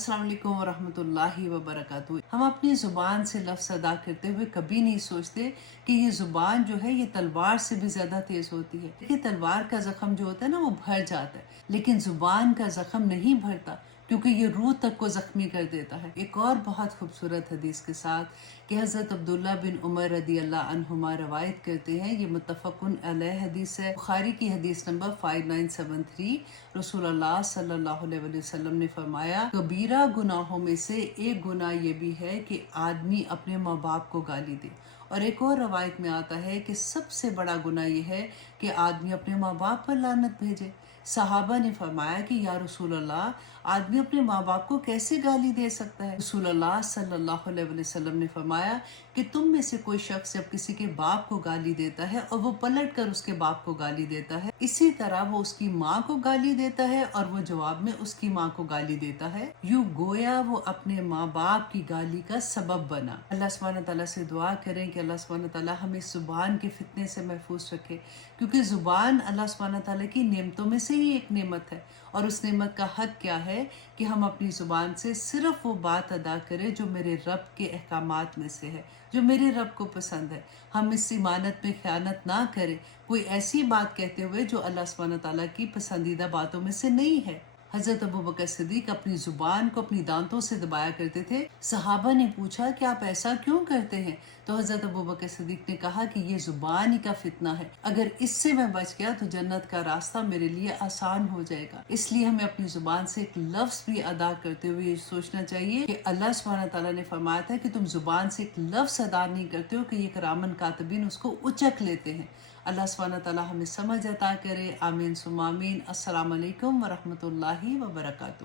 السلام علیکم ورحمۃ اللہ وبرکاتہ۔ ہم اپنی زبان سے لفظ ادا کرتے ہوئے کبھی نہیں سوچتے کہ یہ زبان جو ہے یہ تلوار سے بھی زیادہ تیز ہوتی ہے۔ یہ تلوار کا زخم جو ہوتا ہے نا وہ بھر جاتا ہے، لیکن زبان کا زخم نہیں بھرتا کیونکہ یہ روح تک کو زخمی کر دیتا ہے۔ ایک اور بہت خوبصورت حدیث کے ساتھ کہ حضرت عبداللہ بن عمر رضی اللہ عنہما روایت کرتے ہیں، یہ متفقن علیہ حدیث ہے، بخاری کی حدیث نمبر 5973۔ رسول اللہ صلی اللہ علیہ وسلم نے فرمایا، کبیرہ گناہوں میں سے ایک گناہ یہ بھی ہے کہ آدمی اپنے ماں باپ کو گالی دے، اور ایک اور روایت میں آتا ہے کہ سب سے بڑا گناہ یہ ہے کہ آدمی اپنے ماں باپ پر لعنت بھیجے۔ صحابہ نے فرمایا کہ یا رسول اللہ، آدمی اپنے ماں باپ کو کیسے گالی دے سکتا ہے؟ رسول اللہ صلی اللہ علیہ وسلم نے فرمایا کہ تم میں سے کوئی شخص جب کسی کے باپ کو گالی دیتا ہے اور وہ پلٹ کر اس کے باپ کو گالی دیتا ہے، اسی طرح وہ اس کی ماں کو گالی دیتا ہے اور وہ جواب میں اس کی ماں کو گالی دیتا ہے، یوں گویا وہ اپنے ماں باپ کی گالی کا سبب بنا۔ اللہ سبحانہ تعالیٰ سے دعا کریں کہ اللہ سبحانہ تعالیٰ ہمیں اس زبان کے فتنے سے محفوظ رکھے، کیونکہ زبان اللہ سبحانہ تعالیٰ کی نعمتوں میں سے ہی ایک نعمت ہے، اور اس نعمت کا حق کیا ہے کہ ہم اپنی زبان سے صرف وہ بات ادا کریں جو میرے رب کے احکامات میں سے ہے، جو میرے رب کو پسند ہے۔ ہم اس امانت میں خیانت نہ کریں کوئی ایسی بات کہتے ہوئے جو اللہ سبحانہ تعالیٰ کی پسندیدہ باتوں میں سے نہیں ہے۔ حضرت ابوبکر صدیق اپنی زبان کو اپنی دانتوں سے دبایا کرتے تھے۔ صحابہ نے پوچھا کہ آپ ایسا کیوں کرتے ہیں؟ تو حضرت ابوبکر صدیق نے کہا کہ یہ زبان ہی کا فتنہ ہے، اگر اس سے میں بچ گیا تو جنت کا راستہ میرے لیے آسان ہو جائے گا۔ اس لیے ہمیں اپنی زبان سے ایک لفظ بھی ادا کرتے ہوئے یہ سوچنا چاہیے کہ اللہ سبحانہ تعالیٰ نے فرمایا تھا کہ تم زبان سے ایک لفظ ادا نہیں کرتے ہو کہ یہ کرامن کاتبین اس کو اچک لیتے ہیں۔ اللہ سبحانہ تعالیٰ ہمیں سمجھ عطا کرے، آمین ثم آمین۔ السلام علیکم ورحمۃ اللہ وبرکاتہ۔